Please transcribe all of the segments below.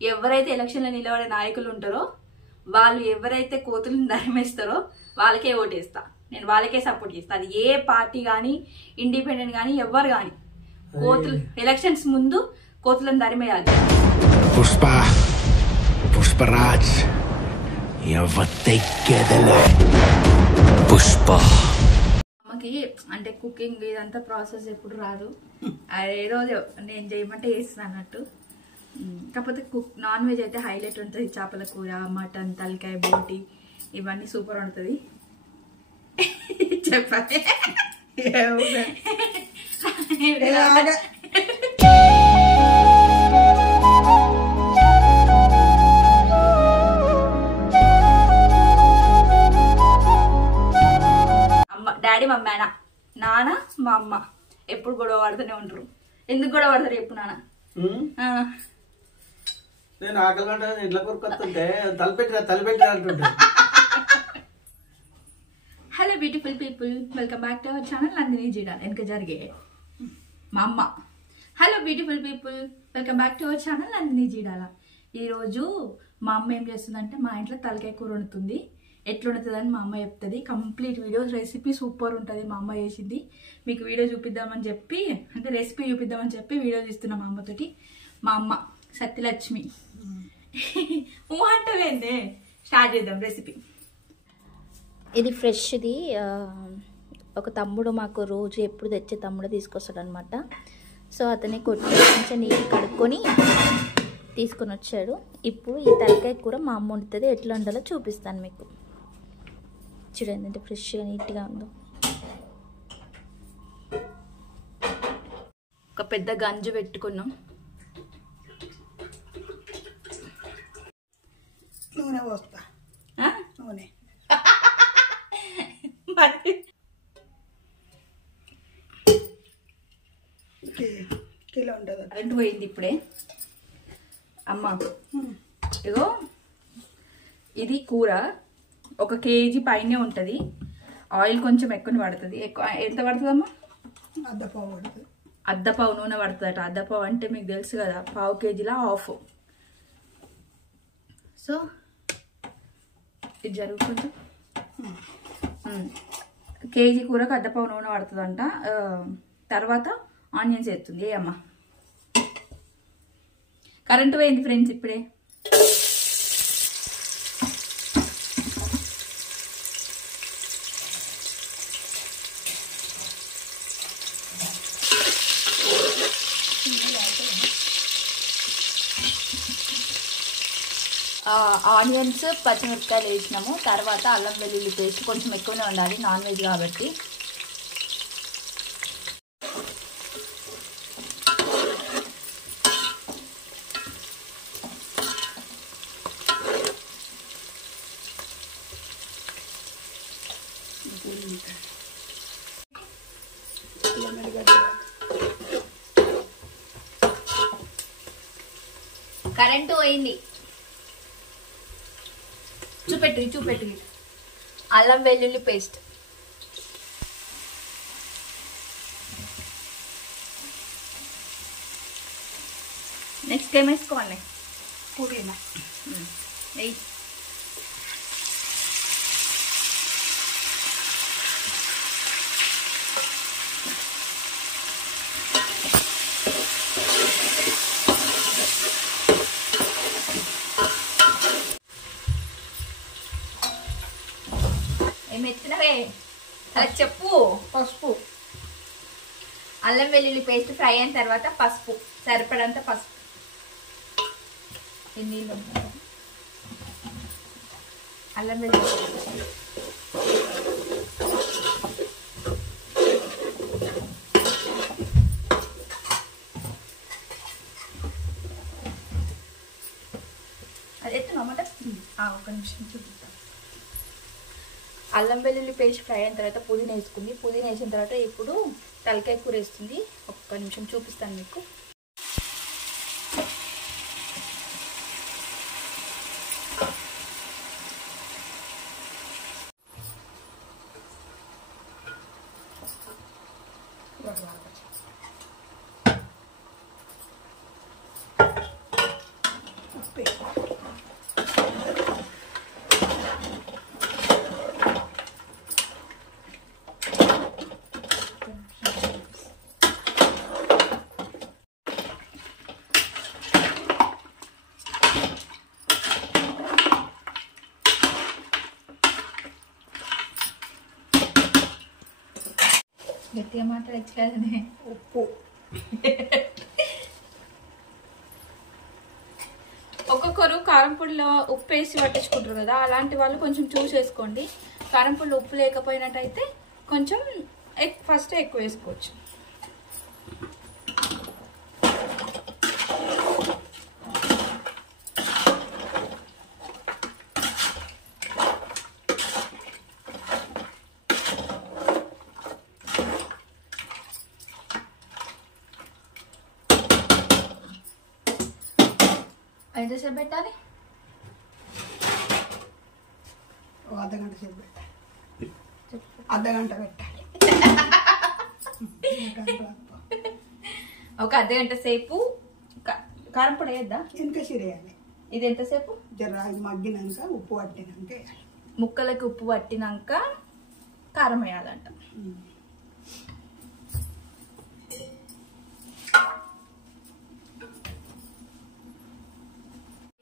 ఎవరైతే ఎలక్షన్లో నిలబడే నాయకులు ఉంటారో వాళ్ళు ఎవరైతే కోతులను ధర్మేస్తారో వాళ్ళకే ఓటేస్తా. నేను వాళ్ళకే సపోర్ట్ చేస్తా. అది ఏ పార్టీ కానీ ఇండిపెండెంట్ కానీ ఎవరు కానీ కోతులు ఎలక్షన్స్ ముందు కోతులను ధర్మేయాలి. పుష్పరాజ్ పుష్ప అమ్మకి అంటే కుకింగ్ ఇదంతా ప్రాసెస్ ఎప్పుడు రాదు. ఏదో నేను చేయమంటే చేస్తాను అన్నట్టు. కాకపోతే నాన్ వెజ్ అయితే హైలైట్ ఉంటుంది. చేపల కూర, మటన్, తలకాయ, బోటి ఇవన్నీ సూపర్ ఉంటుంది. చెప్పండి. డాడీ మా మేన, నాన్న మా అమ్మ ఎప్పుడు గొడవ పడుతూనే ఉంటారు. ఎందుకు గొడవ పడతారు చెప్పు నాన్న? నేను ఆకలి గంట ఇంట్లో కొరుకొస్తుంటే తలపెట్టి అంటుంటా. Hello beautiful people, welcome back to our channel Nandini జీడా. వెనక జరిగే మా అమ్మ. Hello beautiful people, welcome back to our channel Nandini జీడాల. ఈరోజు మా అమ్మ ఏం చేస్తుందంటే మా ఇంట్లో తలకాయ కూర వండుతుంది. ఎట్లా వండుతుందని మా అమ్మ చెప్తుంది. కంప్లీట్ వీడియో, రెసిపీ సూపర్ ఉంటుంది. మా అమ్మ చేసింది. మీకు వీడియో చూపిద్దామని చెప్పి, అంటే రెసిపీ చూపిద్దామని చెప్పి వీడియో తీస్తున్నాం మా అమ్మతోటి. మా అమ్మ సత్యలక్ష్మి అంటే స్టార్ట్ చేద్దాం రెసిపీ. ఇది ఫ్రెష్ది. ఒక తమ్ముడు మాకు రోజు ఎప్పుడు తెచ్చే తమ్ముడు తీసుకొస్తాడు అనమాట. సో అతనే కొట్టి కొంచెం నీళ్ళు కడుక్కొని తీసుకొని వచ్చాడు. ఇప్పుడు ఈ తలకాయ కూర మా అమ్మ వండుతుంది. ఎట్లా వండాలో చూపిస్తాను మీకు. చూడండి అంటే ఫ్రెష్గా నీట్గా ఉందో. ఒక పెద్ద గంజు పెట్టుకున్నాం. నూనె పోస్తా. నూనె కిలో ఉంటుంది. కరెంట్ పోయింది ఇప్పుడే. అమ్మ ఇగో ఇది కూర 1 కేజీ పైనే ఉంటుంది. ఆయిల్ కొంచెం ఎక్కువ పడుతుంది. ఎంత పడుతుంది అమ్మ? అద్దపావు పడుతుంది. అద్దపావు నూనె పడుతుందట. అద్దపావు అంటే మీకు తెలుసు కదా, పావు కేజీలా హాఫ్. సో ఇది జరుగు కొంచెం. కేజీ కూరకు అద్దపావు నూనె పడుతుందంట. తర్వాత ఆనియన్స్ వేస్తుంది. ఏ అమ్మ కరెంటు పోయింది ఫ్రెండ్స్ ఇప్పుడే. ఆనియన్స్, పచ్చిమిరపకాయలు వేసినాము. తర్వాత అల్లం వెల్లుల్లి పేస్ట్ కొంచెం ఎక్కువనే ఉండాలి, నాన్ వెజ్ కాబట్టి. కరెంటు పోయింది. చూపెట్టు. అల్లం వెల్లుల్లి పేస్ట్. నెక్స్ట్ ఏం వేసుకోవాలి? పుదీనా నెయ్యి. ఏమెత్తినవే అది చెప్పు. పసుపు. అల్లం వెల్లుల్లి పేస్ట్ ఫ్రై అయిన తర్వాత పసుపు, సరిపడంత పసుపు. నీళ్ళు అల్లం వెల్లుల్లి అది ఎత్తున్నమాట. ఒక నిమిషం చూపిస్తాను. అల్లం వెల్లుల్లి పేస్ట్ ఫ్రై అయిన తర్వాత పుదీనా వేసుకుంది. పుదీనా వేసిన తర్వాత ఇప్పుడు తలకాయ కూర వేస్తుంది. ఒక్క నిమిషం చూపిస్తాను మీకు. పసుపు గట్టిగా మాట్లాడచ్చు కదనే. ఉప్పు ఒక్కొక్కరు కారం పొడిలో ఉప్పు వేసి పట్టించుకుంటారు కదా, అలాంటి వాళ్ళు కొంచెం చూసేసుకోండి. కారం పొడిలో ఉప్పు లేకపోయినట్టయితే కొంచెం ఫస్ట్ ఎక్కువ వేసుకోవచ్చు. ఎంతసేపు పెట్టాలి? అర్ధగంట సేపు పెట్టాలి. అర్ధగంట పెట్టాలి. ఒక అర్ధగంట సేపు కారం పొడి వేద్దా? ఇంకా సిరేయాలి. ఇది ఎంతసేపు? జర ఇది మగ్గినాక ఉప్పు పట్టినాక వేయాలి. ముక్కలకి ఉప్పు పట్టినాక కారం వేయాలంట.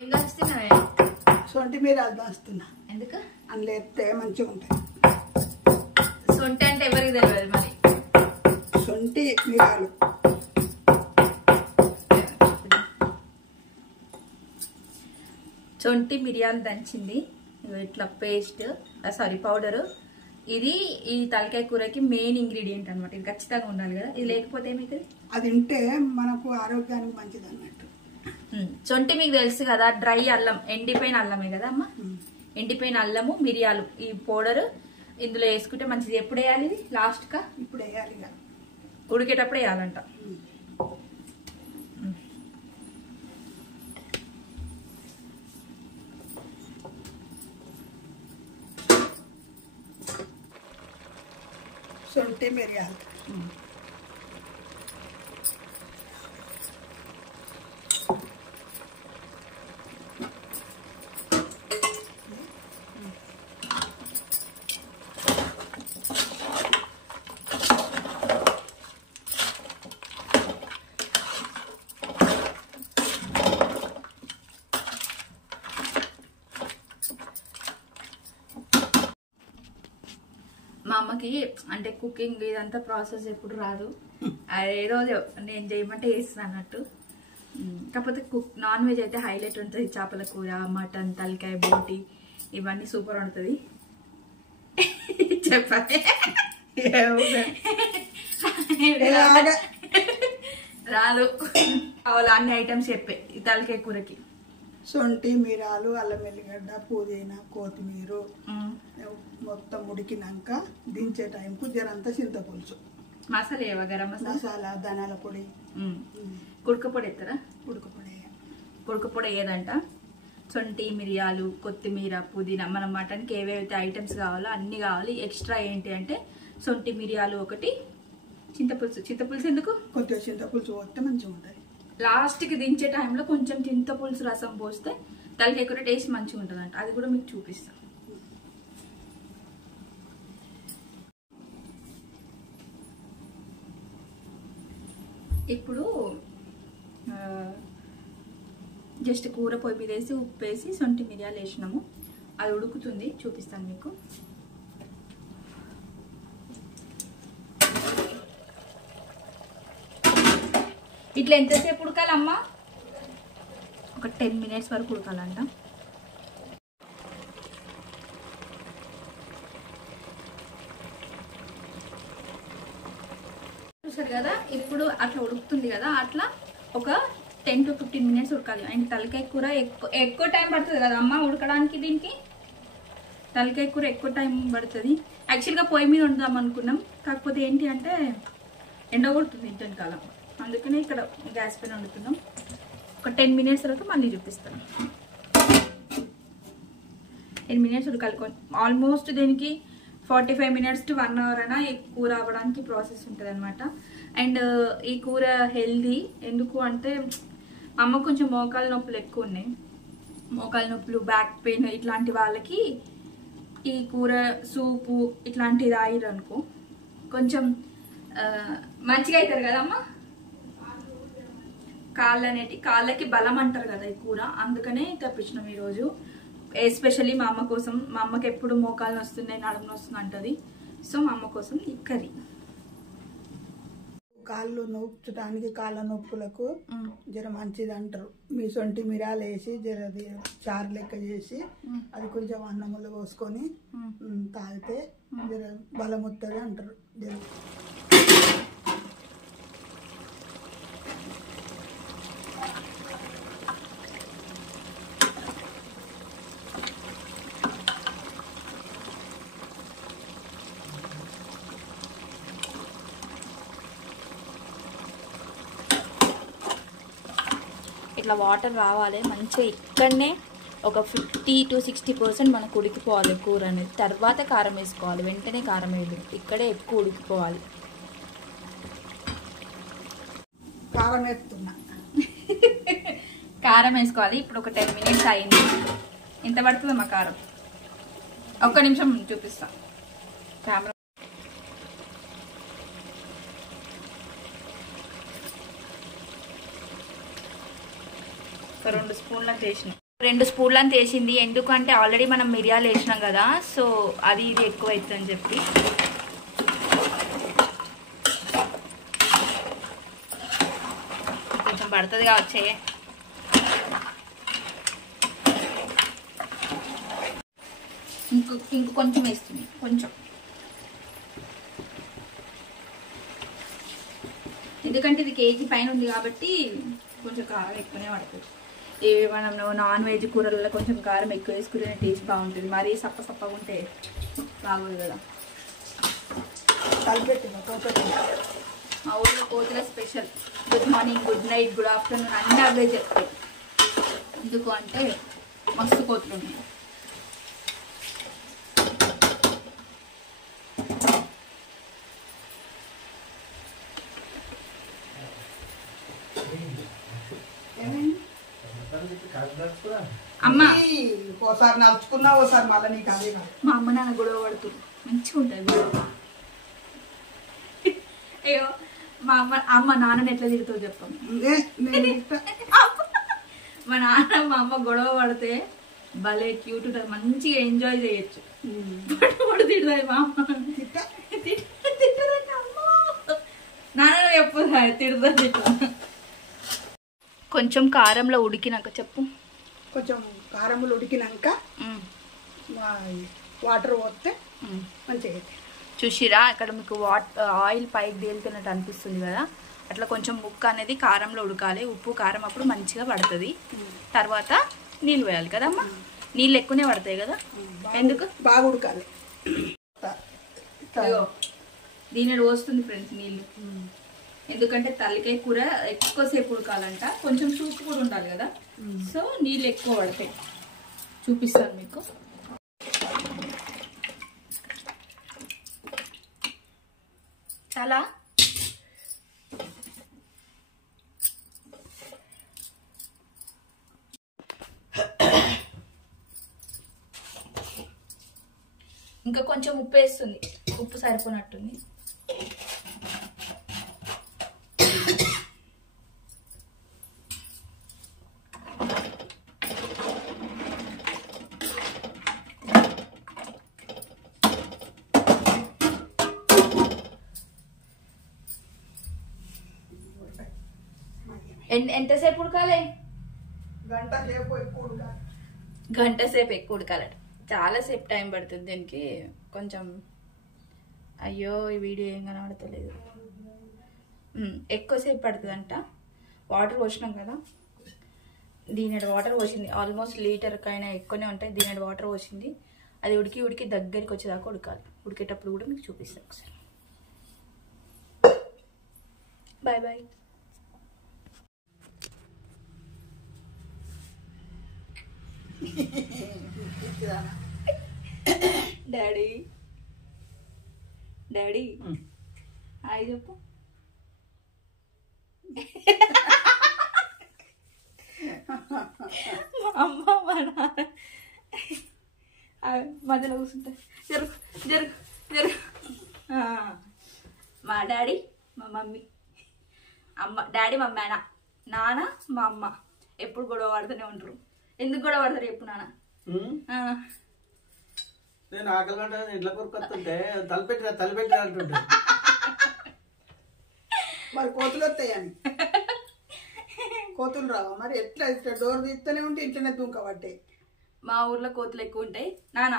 ఏం దాస్తున్నావే? సొంటి మిరియాలు దాస్తున్నా. ఎందుకు? అందులో ఎత్తే మంచిగా ఉంటాయి. సొంటి అంటే ఎవరికి తెలియదు మరి. సొంటి మిరియాలు సొంటి మిరియాలు దంచింది ఇట్లా పేస్ట్, సారీ పౌడరు. ఇది ఈ తలకాయ కూరకి మెయిన్ ఇంగ్రీడియంట్ అనమాట. ఇది ఖచ్చితంగా ఉండాలి కదా. ఇది లేకపోతే మీకు అది తింటే మనకు ఆరోగ్యానికి మంచిది అన్నట్టు. సొంటి మీకు తెలుసు కదా, డ్రై అల్లం, ఎండిపోయిన అల్లమే కదా అమ్మ. ఎండిపోయిన అల్లము, మిరియాలు, ఈ పౌడర్ ఇందులో వేసుకుంటే మంచిది. ఎప్పుడు వేయాలి ఇది? లాస్ట్ గా ఇప్పుడు వేయాలి. ఉడికేటప్పుడు వేయాలంట. సొంటి మిరియాలు మా అమ్మకి అంటే కుకింగ్ ఇదంతా ప్రాసెస్ ఎప్పుడు రాదు. ఏదో నేను చేయమంటే వేస్తాను అన్నట్టు. కాకపోతే నాన్ వెజ్ అయితే హైలైట్ ఉంటుంది. చేపల కూర, మటన్, తలకాయ, బోటి ఇవన్నీ సూపర్ ఉంటుంది. చెప్పండి. రాదు అలా అన్ని ఐటమ్స్ చెప్పే ఈ తలకాయ కూరకి. సొంటి మిరియాలు, అల్లం వెల్లిగడ్డ, పుదీనా, కొత్తిమీర మొత్తం ఉడికినాక దించే టైంకు జరంతా చింతపులుసు, మసాలా ఏవా? గరం మసాలా, ధనాల పొడి, కుడక పొడి ఎత్తరా? ఉడకపొడి. కుడక పొడి ఏదంట. సొంటి మిరియాలు, కొత్తిమీర, పుదీనా, మన మటన్కి ఏవేవైతే ఐటమ్స్ కావాలో అన్ని కావాలి. ఎక్స్ట్రా ఏంటి అంటే సొంటి మిరియాలు ఒకటి, చింతపులుసు. చింతపులుసు ఎందుకు? కొద్దిగా చింతపులుసు పోస్తే మంచిగా ఉంటుంది. లాస్ట్కి దించే టైంలో కొంచెం చింతపులుసు రసం పోస్తే తలకాయ కూర టేస్ట్ మంచిగా ఉంటుంది అంట. అది కూడా మీకు చూపిస్తాను. ఇప్పుడు జస్ట్ కూర పొయ్యి మీద వేసి ఉప్పు వేసి సొంటి మిరియాలు వేసినాము. అది ఉడుకుతుంది, చూపిస్తాను మీకు. ఇట్లా ఎంతసేపు ఉడకాలమ్మా? ఒక 10 minutes వరకు ఉడకాలంట. చూసారు కదా, ఇప్పుడు అట్లా ఉడుకుతుంది కదా, అట్లా ఒక 10 to 15 minutes ఉడకాలి. అండ్ తలకాయ కూర ఎక్కువ టైం పడుతుంది కదా అమ్మ ఉడకడానికి. దీనికి తలకాయ కూర ఎక్కువ టైం పడుతుంది. యాక్చువల్గా పొయ్యి మీద వండుదాం అనుకున్నాం, కాకపోతే ఏంటి అంటే ఎండ కొడుతుంది ఇంటి కాలం, అందుకనే ఇక్కడ గ్యాస్ పైన వండుతున్నాం. ఒక 10 minutes తర్వాత మళ్ళీ చూపిస్తాను. 10 minutes ఉడకాలి. ఆల్మోస్ట్ దీనికి 45 minutes to 1 hour అయినా ఈ కూర అవ్వడానికి ప్రాసెస్ ఉంటుంది అనమాట. అండ్ ఈ కూర హెల్దీ. ఎందుకు అంటే అమ్మ కొంచెం మోకాలు నొప్పులు ఎక్కువ ఉన్నాయి, మోకాలు నొప్పులు, బ్యాక్ పెయిన్ ఇట్లాంటి వాళ్ళకి ఈ కూర సూపు ఇట్లాంటిది తాగిరు అనుకో కొంచెం మంచిగా అవుతారు కదమ్మా. కాళ్ళకి బలం అంటారు కదా ఈ కూర, అందుకనే తెప్పించినాం ఈరోజు ఎస్పెషల్లీ మా అమ్మ కోసం. మా అమ్మకి ఎప్పుడు మోకాలు వస్తున్నాయి, నడుము వస్తుంది అంటది. సో మా అమ్మ కోసం ఈ కర్రీ. కాళ్ళు నొప్పడానికి, కాళ్ళ నొప్పులకు జర మంచిది అంటారు. మీ సొంటి మిరాలు వేసి జర చారు లెక్క చేసి అది కొంచెం అన్నములు పోసుకొని తాగితే జర బలం వస్తుంది అంటారు. జర ఇట్లా వాటర్ రావాలి మంచిగా. ఇక్కడనే ఒక 50 to 60% మనకు ఉడికిపోవాలి కూర అనేది. తర్వాత కారం వేసుకోవాలి, వెంటనే కారం వేయదు, ఇక్కడే ఎక్కువ ఉడికిపోవాలి. కారం వేస్తున్నా. కారం వేసుకోవాలి. ఇప్పుడు ఒక 10 minutes అయింది. ఎంత పడుతుంది మా కారం? ఒక్క నిమిషం చూపిస్తా. కెమెరా 2 స్పూన్లను వేసినాం. 2 స్పూన్లను వేసింది. ఎందుకంటే ఆల్రెడీ మనం మిరియాలు వేసినాం కదా, సో అది ఇది ఎక్కువ అవుతుందని చెప్పి. కొంచెం పడుతుంది కావచ్చే. ఇంక కొంచెం వేస్తుంది, కొంచెం. ఎందుకంటే ఇది కేజీ పైన ఉంది కాబట్టి కొంచెం కారం ఎక్కువనే పడుతుంది. ఇవి మనం నాన్ వెజ్ కూరలలో కొంచెం కారం ఎక్కువ వేసుకుంటే టేస్ట్ బాగుంటుంది. మరీ సప్పగా ఉంటే బాగోదు కదా. మా ఊళ్ళో కోతుల special good morning, good night, good afternoon అన్నీ అవే చెప్తాయి. ఎందుకు అంటే మస్తు కోతులు ఉన్నాయి. అమ్మ ఓసారి నలుచుకున్నా ఓసారి మళ్ళీ నీకు అదే కాదు. మా అమ్మ నాన్న గొడవ పడుతుంది, మంచిగా ఉంటుంది గొడవ. అయ్యో మా అమ్మ నాన్నని ఎట్లా తిరుగుతావు చెప్పండి. మా నాన్న మా అమ్మ గొడవ పడితే భలే క్యూట్ ఉంటుంది, మంచిగా ఎంజాయ్ చేయొచ్చు. గొడవ తిడుతుంది మా అమ్మ. తిట్టదండి అమ్మ, నాన్న చెప్పు తిడుతుంది. కొంచెం కారంలో ఉడికినాక చెప్పు. కొంచెం కారములు ఉడికినాక వాటర్ పోస్తే మంచిగా అవుతాయి. చూసిరా ఇక్కడ మీకు ఆయిల్ పైకి తేలుతున్నట్టు అనిపిస్తుంది కదా, అట్లా కొంచెం ముక్క అనేది కారంలో ఉడకాలి. ఉప్పు కారం అప్పుడు మంచిగా పడుతుంది. తర్వాత నీళ్ళు వేయాలి కదమ్మా. నీళ్ళు ఎక్కువనే పడతాయి కదా, ఎందుకు బాగా ఉడకాలి. దీని వస్తుంది ఫ్రెండ్స్ నీళ్ళు. ఎందుకంటే తల్లికాయ కూర ఎక్కువసేపు ఉడకాలంట, కొంచెం సూప్ కూడా ఉండాలి కదా, సో నీళ్ళు ఎక్కువ పడతాయి. చూపిస్తాను మీకు. చాలా ఇంకా కొంచెం ఉప్పు వేస్తుంది, ఉప్పు సరిపోనట్టుంది. ఎంతసేపు ఉడకాలి? గంట సేపు ఎక్కువ ఉడకాలట. చాలాసేపు టైం పడుతుంది దీనికి. కొంచెం అయ్యో ఈ వీడియో ఏం కనబడతలేదు. ఎక్కువసేపు పడుతుంది అంట. వాటర్ పోసినాం కదా, దీనిడు వాటర్ పోసింది. ఆల్మోస్ట్ లీటర్కైనా ఎక్కువనే ఉంటాయి. దీనిడు వాటర్ పోసింది. అది ఉడికి దగ్గరికి వచ్చేదాకా ఉడకాలి. ఉడికేటప్పుడు కూడా మీకు చూపిస్తాను ఒకసారి. Bye bye. Daddy daddy hi చెప్పు. మా అమ్మ మా నాన్న మధ్యలో కూర్చుంటాయి. జరుగు జరుగు జరుగు. మా డాడీ మా మమ్మీ, డాడీ మా మేన, నాన్న మా అమ్మ ఎప్పుడు గొడవ పడుతూనే ఉంటారు. ఎందుకు గొడవ పడతారు చెప్పు నాన్న? నేను ఆకలి ఇంట్లో కొరుకొస్తుంటే తలపెట్టిరా అంటుంటా. మరి కోతులు వస్తాయని కోతులు రావా మరి? ఎట్లా ఇట్లా డోర్ తీస్తూనే ఉంటే ఇంట్లోనే దుంకబట్టే. మా ఊర్లో కోతులు ఎక్కువ ఉంటాయి నాన్న.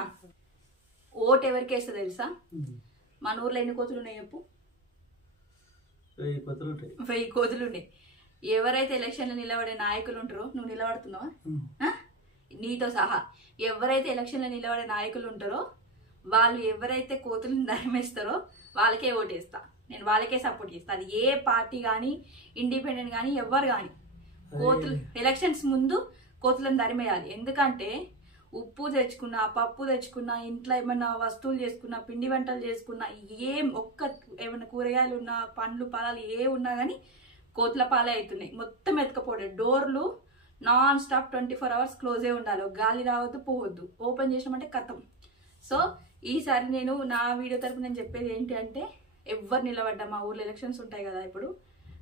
ఓటు ఎవరికి వేస్తా తెలుసా? మన ఊర్లో ఎన్ని కోతులు ఉన్నాయి చెప్పు? 1000 కోతులు ఉంటాయి. 1000 కోతులు ఉన్నాయి. ఎవరైతే ఎలక్షన్లో నిలబడే నాయకులు ఉంటారో, నువ్వు నిలబడుతున్నావా? నీతో సహా ఎవరైతే ఎలక్షన్లో నిలబడే నాయకులు ఉంటారో వాళ్ళు ఎవరైతే కోతులను ధర్మేస్తారో వాళ్ళకే ఓటేస్తా నేను. వాళ్ళకే సపోర్ట్ చేస్తా. అది ఏ పార్టీ కానీ, ఇండిపెండెంట్ కానీ, ఎవరు కానీ. కోతులు ఎలక్షన్స్ ముందు కోతులను ధరిమేయాలి. ఎందుకంటే ఉప్పు తెచ్చుకున్నా, పప్పు తెచ్చుకున్నా, ఇంట్లో ఏమన్నా వస్తువులు చేసుకున్నా, పిండి వంటలు చేసుకున్నా, ఏమన్నా కూరగాయలు ఉన్నా, పండ్లు పొలాలు ఏ ఉన్నా కానీ కోతుల పాలే అవుతున్నాయి. మొత్తం ఎత్తుకపోవడం. డోర్లు నాన్ స్టాప్ 24 hours క్లోజే ఉండాలి. గాలి రావద్దు, పోవద్దు. ఓపెన్ చేసినామంటే కథం. సో ఈసారి నేను నా వీడియో తరపు నేను చెప్పేది ఏంటి అంటే, ఎవరు నిలబడ్డా, మా ఊర్లో ఎలక్షన్స్ ఉంటాయి కదా, ఇప్పుడు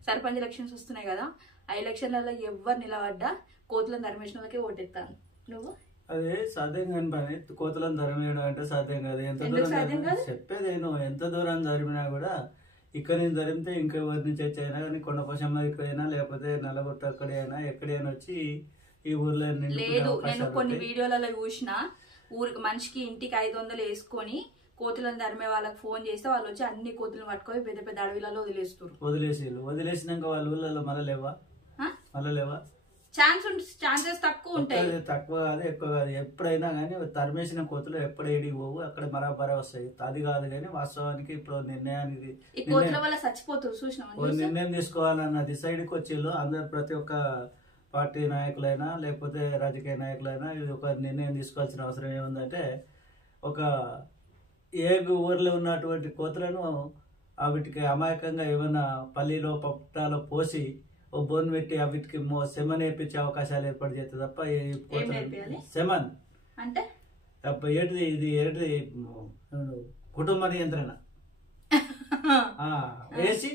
సర్పంచ్ ఎలక్షన్స్ వస్తున్నాయి కదా, ఆ ఎలక్షన్లలో ఎవరు నిలబడ్డా కోతులను ధర్మేసిన వాళ్ళకి ఓటెత్తాను. నువ్వు అదే సాధ్యం కాని పని. కోతులను ధర్మేయడం అంటే సాధ్యం కాదు. ఎంత దూరం చెప్పేది ఎంత దూరం ధరిమినా కూడా ఇక్కడ నుంచి ధరిమితే ఇంకెవరి నుంచి వచ్చైనా కానీ కొండపోషమ్మకి అయినా లేకపోతే నల్లగొట్ట అక్కడైనా ఎక్కడైనా వచ్చి ఈ ఊర్లో లేదు. నేను కొన్ని వీడియోలలో చూసిన, ఊరికి మనిషికి ఇంటికి 500 వేసుకొని కోతులను ధర్మే వాళ్ళకి ఫోన్ చేస్తే వాళ్ళు వచ్చి అన్ని కోతులను పట్టుకొని పెద్ద పెద్ద అడవిలలో వదిలేసినాక వాళ్ళ ఊళ్ళలో మళ్ళీ లేవా ఛాన్సెస్ తక్కువ ఉంటాయి. తక్కువ కాదు, ఎక్కువ కాదు. ఎప్పుడైనా కానీ తరిమేసిన కోతులు ఎప్పుడు ఏడికి పోవు, అక్కడ బరాబరా వస్తాయి. అది కాదు కానీ వాస్తవానికి ఇప్పుడు నిర్ణయం తీసుకోవాలన్న డిసైడ్కి వచ్చేళ్ళు అందరు. ప్రతి ఒక్క పార్టీ నాయకులైనా లేకపోతే రాజకీయ నాయకులైనా ఇది ఒక నిర్ణయం తీసుకోవాల్సిన అవసరం ఏముందంటే, ఒక ఏ ఊర్లో ఉన్నటువంటి కోతులను వీటికి అమాయకంగా ఏమైనా పల్లీలో పప్పుటాలో పోసి ఓ బోన్ పెట్టి వీటికి సెమన్ వేయించే అవకాశాలు ఏర్పాటు చేస్తే తప్ప సెమన్ అంటే ఏంటిది కుటుంబ నియంత్రణ వేసి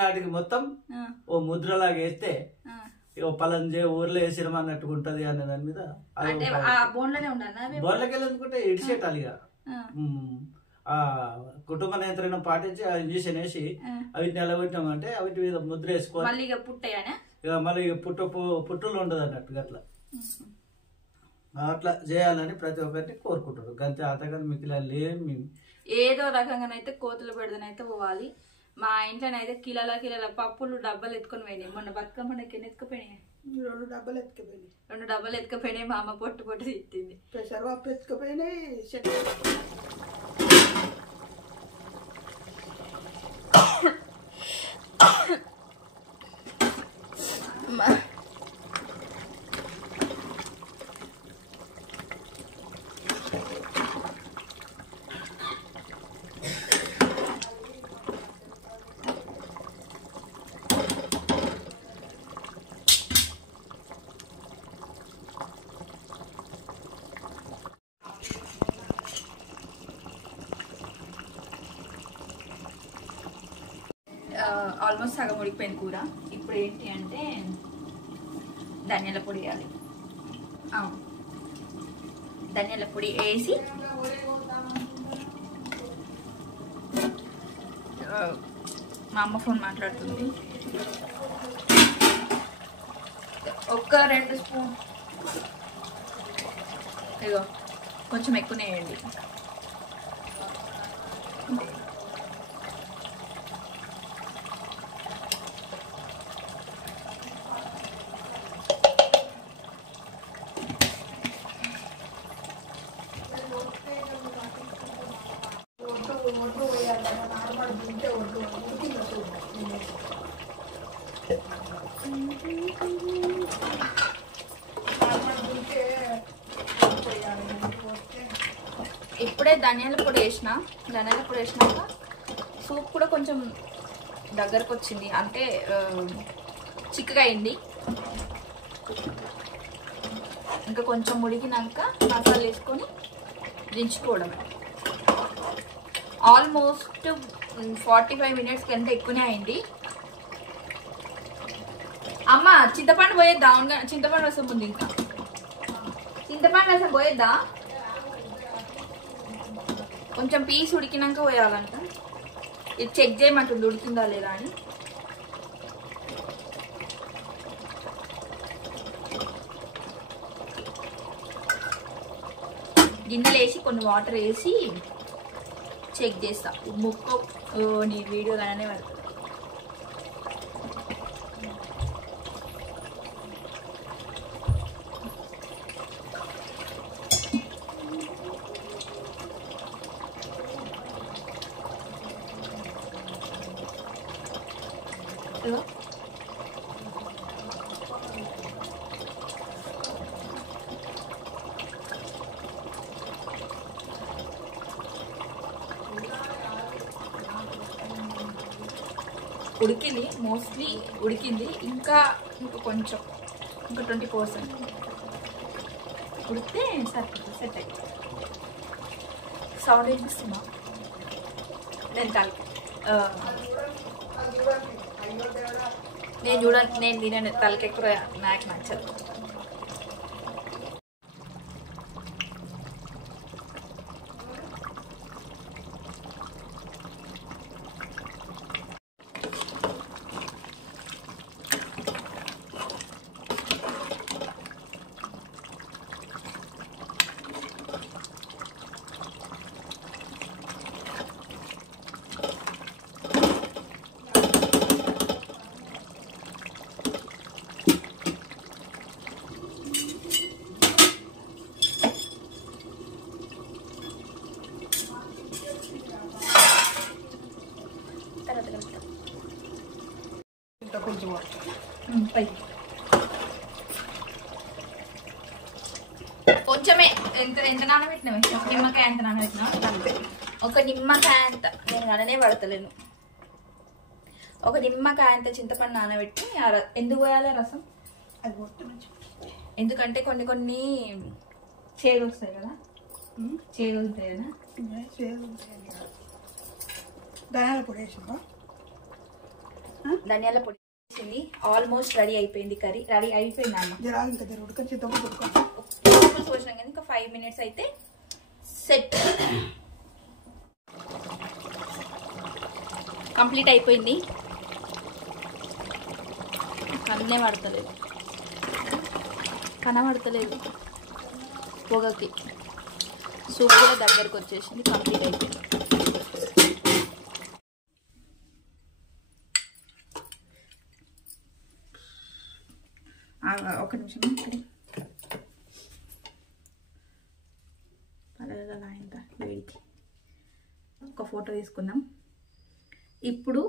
నాటికి మొత్తం ఓ ముద్రలాగా వేస్తే పలంజే ఊర్లో వేసిరం అన్నట్టుగా ఉంటది అనే దాని మీద బోన్లకి వెళ్ళనుకుంటే ఇడిచేటాలిగా కుటుంబ నియంత్రణ పాటించి ఆ ఇంజక్షన్ వేసి అవి నిలబెట్టామంటే అవి మీద ముద్ర వేసుకోవాలి. మళ్ళీ పుట్టులు ఉండదు అన్నట్టుగా అట్లా చేయాలని ప్రతి ఒక్కరిని కోరుకుంటారు. గంతే. అంతగాని మిగిలిన ఏదో రకంగానైతే కోతులు పెడదనైతే పోవాలి. మా ఇంట్లోనైతే కిలోల పప్పులు డబ్బాలు ఎత్తుకొని పోయినాయి. మొన్న బతుకమ్మ ఎన్ని ఎత్తుకుపోయినాయి? 2 డబ్బాలు ఎత్తుకుపోయినాయి. మా అమ్మ పొట్టు తిట్టింది. ప్రెషర్ పప్పు ఎత్తుకుపోయినాయి. ఆల్మోస్ట్ సగం ఉడికిపోయింది కూర. ఇప్పుడు ఏంటి అంటే ధనియాల పొడి వేయాలి. ధనియాల పొడి వేసి మా అమ్మ ఫోన్ మాట్లాడుతుంది. ఒక్క 2 స్పూన్ ఇగో కొంచెం ఎక్కువనే వేయండి. ఇప్పుడే ధనియాల పొడి వేసినాక సూప్ కూడా కొంచెం దగ్గరకు వచ్చింది, అంటే చిక్కగా అయింది. ఇంకా కొంచెం ఉడికినాక మసాలా వేసుకొని దించుకోవడమే. ఆల్మోస్ట్ 45 మినిట్స్ కంటే ఎక్కువనే అయింది. అమ్మ చింతపండు పోయేద్దా? చింతపండు రసం ఉంది, ఇంకా చింతపండు రసం పోయేద్దా? కొంచెం పీస్ ఉడికినాక పోయాలంట. ఇది చెక్ చేయమంటుంది ఉడికిందా లేదా అని. గిన్నెలు వేసి కొన్ని వాటర్ వేసి చెక్ చేస్తా. ముక్కు నీ వీడియో కానీ పడుతుంది. ఉడికింది, మోస్ట్లీ ఉడికింది. ఇంకా కొంచెం, ఇంకా 20% ఉడికితే సరిపోతుంది, సెట్ అయింది. సౌండ్ వినిపిస్తుందా? నేను నేను తినను తలకెక్కువ, నాకు నచ్చదు. కొంచెమే, ఎంత నానబెట్టినామే? ఒక నిమ్మకాయ అంత నానబెట్టినా. ఒక నిమ్మకాయ అంత, నేను అననే పడతలేను. ఒక నిమ్మకాయ అంత చింతపండు నానబెట్టి ఎందుకు పోయాలి రసం? అది ఎందుకంటే కొన్ని చేదు వస్తాయి కదా, చేదు ఉంటాయి కదా. ధనియాల పొడి వేసిందా? ధనియాల పొడి వేసింది. ఆల్మోస్ట్ రెడీ అయిపోయింది కర్రీ. రెడీ అయిపోయింది అన్న. పోసినాం కానీ ఇంకా 5 మినిట్స్ అయితే సెట్ కంప్లీట్ అయిపోయింది. కనబడతలేదు పొగకి. సూప్ కూడా దగ్గరకు వచ్చేసింది, కంప్లీట్ అయిపోయింది. ఒక నిమిషం పలగలా ఇంత వేడికి ఒక ఫోటో తీసుకుందాం. ఇప్పుడు